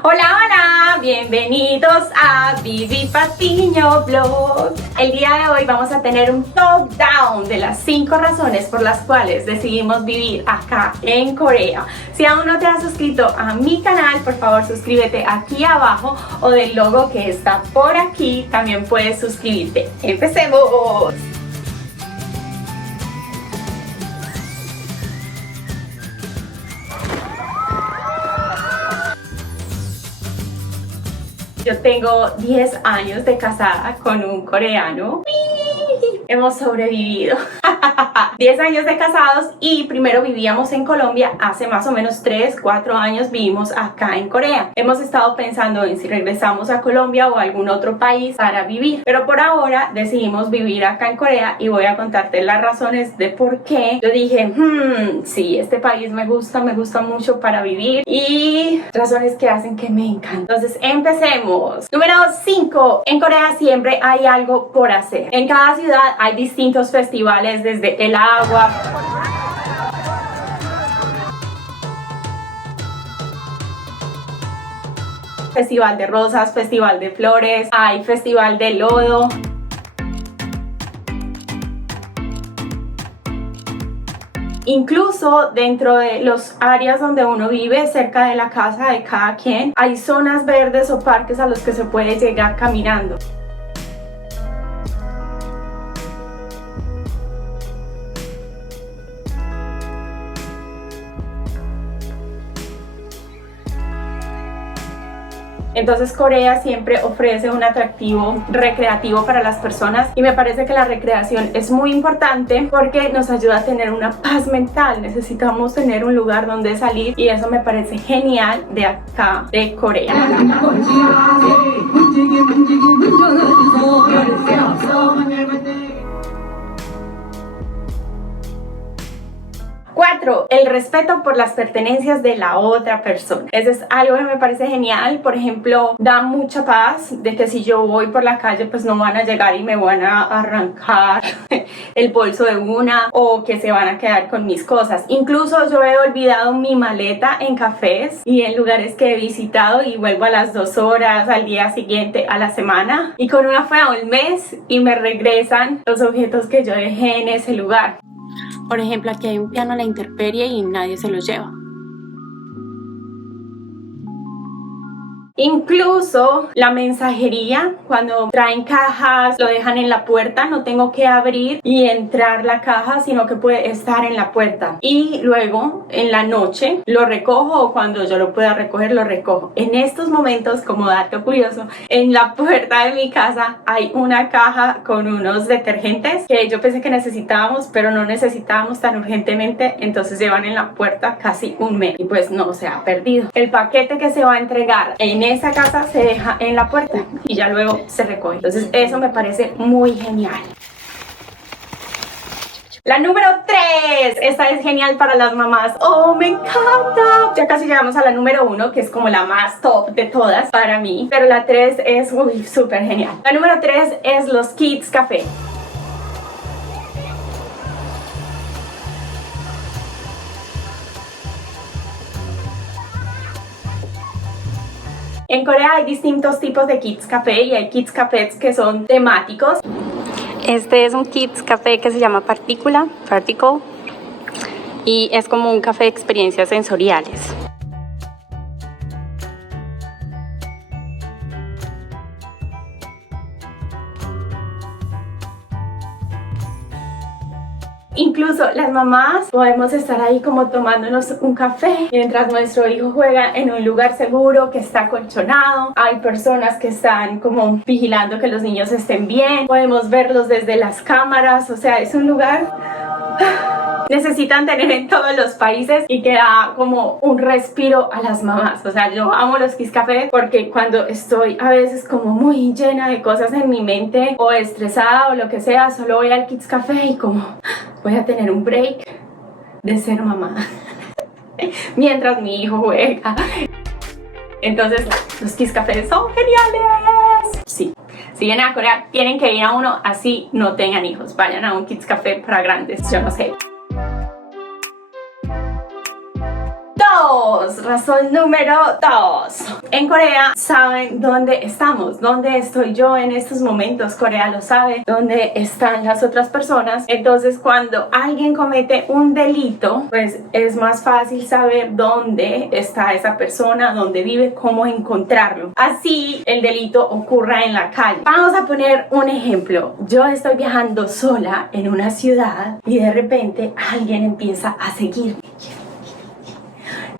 Hola, hola, bienvenidos a Vivi Patiño Vlog. El día de hoy vamos a tener un top down de las 5 razones por las cuales decidimos vivir acá en Corea. Si aún no te has suscrito a mi canal, por favor suscríbete aquí abajo o del logo que está por aquí, también puedes suscribirte. ¡Empecemos! Yo tengo 10 años de casada con un coreano. Hemos sobrevivido. 10 años de casados y primero vivíamos en Colombia. Hace más o menos 3-4 años vivimos acá en Corea. Hemos estado pensando en si regresamos a Colombia o a algún otro país para vivir, pero por ahora decidimos vivir acá en Corea y voy a contarte las razones de por qué. Yo dije, sí, este país me gusta mucho para vivir y razones que hacen que me encanta. Entonces empecemos. Número 5. En Corea siempre hay algo por hacer. En cada ciudad hay distintos festivales, desde el agua, festival de rosas, festival de flores, hay festival de lodo. Incluso dentro de los áreas donde uno vive, cerca de la casa de cada quien, hay zonas verdes o parques a los que se puede llegar caminando. Entonces Corea siempre ofrece un atractivo recreativo para las personas y me parece que la recreación es muy importante porque nos ayuda a tener una paz mental. Necesitamos tener un lugar donde salir y eso me parece genial de acá, de Corea. 4. El respeto por las pertenencias de la otra persona. Eso es algo que me parece genial. Por ejemplo, da mucha paz de que si yo voy por la calle pues no van a llegar y me van a arrancar el bolso de una o que se van a quedar con mis cosas. Incluso yo he olvidado mi maleta en cafés y en lugares que he visitado y vuelvo a las 2 horas, al día siguiente, a la semana, y con una fue a un mes y me regresan los objetos que yo dejé en ese lugar. Por ejemplo, aquí hay un piano a la intemperie y nadie se lo lleva. Incluso la mensajería, cuando traen cajas, lo dejan en la puerta, no tengo que abrir y entrar la caja, sino que puede estar en la puerta. Y luego, en la noche, lo recojo o cuando yo lo pueda recoger, lo recojo. En estos momentos, como dato curioso, en la puerta de mi casa hay una caja con unos detergentes que yo pensé que necesitábamos, pero no necesitábamos tan urgentemente, entonces llevan en la puerta casi un mes y pues no se ha perdido. El paquete que se va a entregar en esta casa se deja en la puerta y ya luego se recoge. Entonces eso me parece muy genial. La número 3, esta es genial para las mamás. ¡Oh, me encanta! Ya casi llegamos a la número 1, que es como la más top de todas para mí, pero la 3 es súper genial. La número 3 es los Kids Café. En Corea hay distintos tipos de Kids Café y hay Kids Cafés que son temáticos. Este es un Kids Café que se llama Particle, y es como un café de experiencias sensoriales. Incluso las mamás podemos estar ahí como tomándonos un café mientras nuestro hijo juega en un lugar seguro que está acolchonado. Hay personas que están como vigilando que los niños estén bien. Podemos verlos desde las cámaras. O sea, es un lugar necesitan tener en todos los países y que da como un respiro a las mamás. O sea, yo amo los Kids Café porque cuando estoy a veces como muy llena de cosas en mi mente o estresada o lo que sea, solo voy al Kids Café y como voy a tener un break de ser mamá mientras mi hijo juega. Entonces los Kids Café son geniales. Sí, si vienen a Corea tienen que ir a uno, así no tengan hijos. Vayan a un Kids Café para grandes, yo no sé. razón número 2. En Corea saben dónde estamos, dónde estoy yo en estos momentos. Corea lo sabe, dónde están las otras personas. Entonces, cuando alguien comete un delito, pues es más fácil saber dónde está esa persona, dónde vive, cómo encontrarlo. Así el delito ocurra en la calle. Vamos a poner un ejemplo. Yo estoy viajando sola en una ciudad y de repente alguien empieza a seguirme.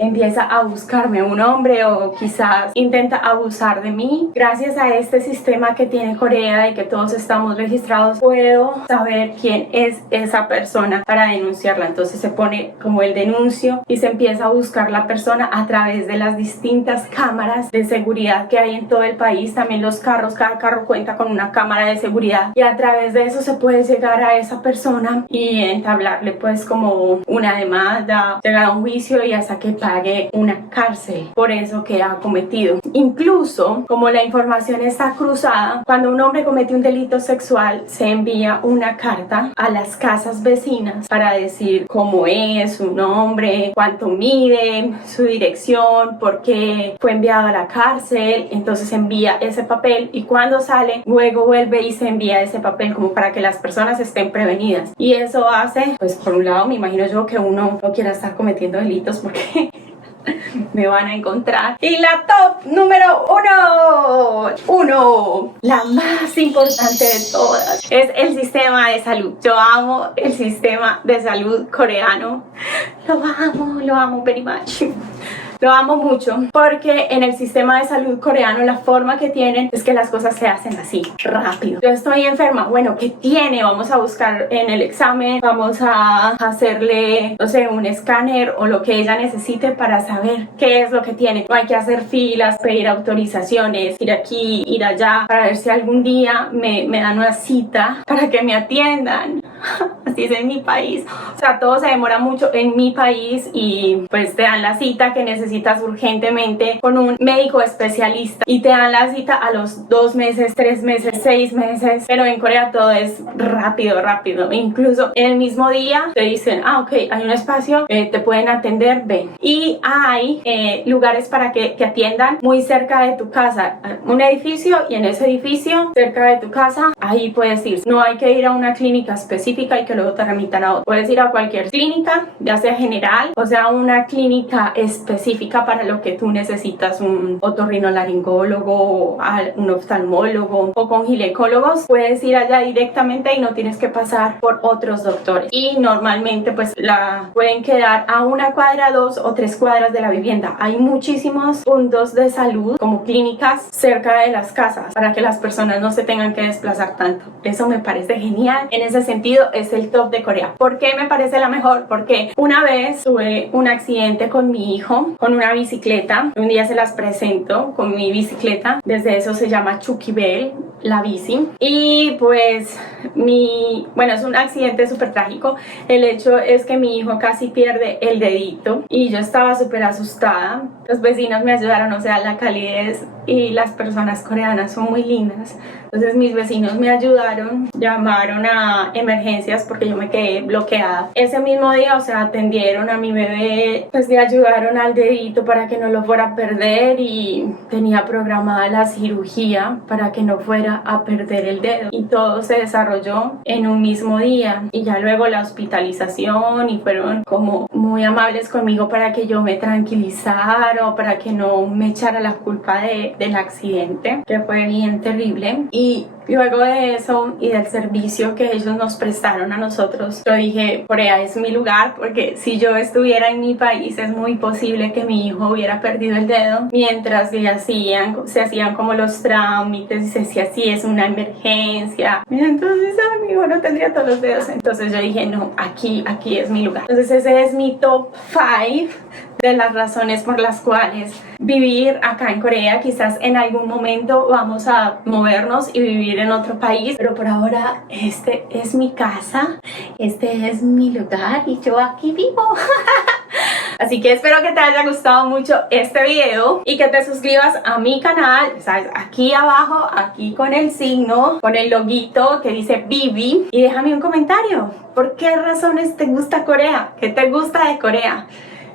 Empieza a buscarme un hombre o quizás intenta abusar de mí. Gracias a este sistema que tiene Corea y que todos estamos registrados, puedo saber quién es esa persona para denunciarla. Entonces se pone como el denuncio y se empieza a buscar la persona a través de las distintas cámaras de seguridad que hay en todo el país. También los carros, cada carro cuenta con una cámara de seguridad y a través de eso se puede llegar a esa persona y entablarle pues como una demanda, llegar a un juicio y hasta que pague una cárcel por eso que ha cometido. Incluso, como la información está cruzada, cuando un hombre comete un delito sexual, se envía una carta a las casas vecinas para decir cómo es su nombre, cuánto mide, su dirección, por qué fue enviado a la cárcel. Entonces envía ese papel y cuando sale, luego vuelve y se envía ese papel como para que las personas estén prevenidas. Y eso hace, pues por un lado me imagino yo que uno no quiera estar cometiendo delitos porque me van a encontrar. Y la top número 1, la más importante de todas, es el sistema de salud. Yo amo el sistema de salud coreano. Lo amo very much. Lo amo mucho porque en el sistema de salud coreano la forma que tienen es que las cosas se hacen así, rápido. Yo estoy enferma, bueno, ¿qué tiene? Vamos a buscar en el examen, vamos a hacerle, no sé, un escáner o lo que ella necesite para saber qué es lo que tiene. No hay que hacer filas, pedir autorizaciones, ir aquí, ir allá, para ver si algún día me dan una cita para que me atiendan. Así es en mi país. O sea, todo se demora mucho en mi país y pues te dan la cita que necesitas urgentemente con un médico especialista y te dan la cita a los 2 meses, 3 meses, 6 meses. Pero en Corea todo es rápido. Incluso en el mismo día te dicen, ok, hay un espacio, te pueden atender, ven. Y hay lugares para que atiendan muy cerca de tu casa. Un edificio y en ese edificio, cerca de tu casa, ahí puedes ir. No hay que ir a una clínica específica y que luego te remitan a otra. Puedes ir a cualquier clínica, ya sea general o sea una clínica específica para lo que tú necesitas, un otorrinolaringólogo, un oftalmólogo o con ginecólogos. Puedes ir allá directamente y no tienes que pasar por otros doctores. Y normalmente pues la pueden quedar a 1 cuadra, 2 o 3 cuadras de la vivienda. Hay muchísimos puntos de salud como clínicas cerca de las casas para que las personas no se tengan que desplazar tanto. Eso me parece genial. En ese sentido es el top de Corea. ¿Por qué me parece la mejor? Porque una vez tuve un accidente con mi hijo con una bicicleta. Un día se las presento con mi bicicleta. Desde eso se llama Chukibel, la bici. Y pues bueno, es un accidente súper trágico. El hecho es que mi hijo casi pierde el dedito y yo estaba súper asustada. Los vecinos me ayudaron, o sea, la calidez y las personas coreanas son muy lindas. Entonces mis vecinos me ayudaron, llamaron a emergencias porque yo me quedé bloqueada. Ese mismo día, o sea, atendieron a mi bebé, pues le ayudaron al dedito para que no lo fuera a perder y tenía programada la cirugía para que no fuera a perder el dedo. Y todo se desarrolló en un mismo día y ya luego la hospitalización y fueron como muy amables conmigo para que yo me tranquilizara o para que no me echara la culpa del accidente, que fue bien terrible. Y luego de eso y del servicio que ellos nos prestaron a nosotros, yo dije, Corea es mi lugar, porque si yo estuviera en mi país es muy posible que mi hijo hubiera perdido el dedo mientras se hacían como los trámites y se decía si es una emergencia. Y entonces mi hijo no tendría todos los dedos. Entonces yo dije, no, aquí es mi lugar. Entonces ese es mi top 5 de las razones por las cuales vivir acá en Corea. Quizás en algún momento vamos a movernos y vivir en otro país, pero por ahora este es mi casa, este es mi lugar y yo aquí vivo. Así que espero que te haya gustado mucho este video y que te suscribas a mi canal, ¿sabes? Aquí abajo, aquí con el signo, con el loguito que dice Vivi, y déjame un comentario. ¿Por qué razones te gusta Corea? ¿Qué te gusta de Corea?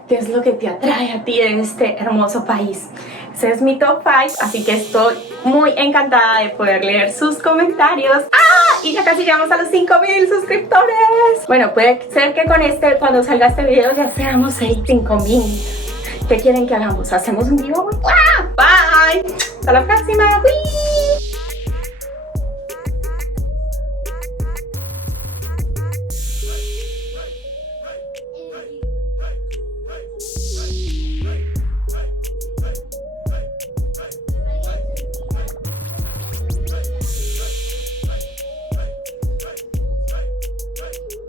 qué es lo que te atrae a ti de este hermoso país. Ese es mi top 5, así que estoy muy encantada de poder leer sus comentarios. ¡Ah! Y ya casi llegamos a los 5,000 suscriptores. Bueno, puede ser que con cuando salga este video ya seamos 5,000. ¿Qué quieren que hagamos? ¿Hacemos un vivo? ¡Ah! Bye. Hasta la próxima. ¡Uy!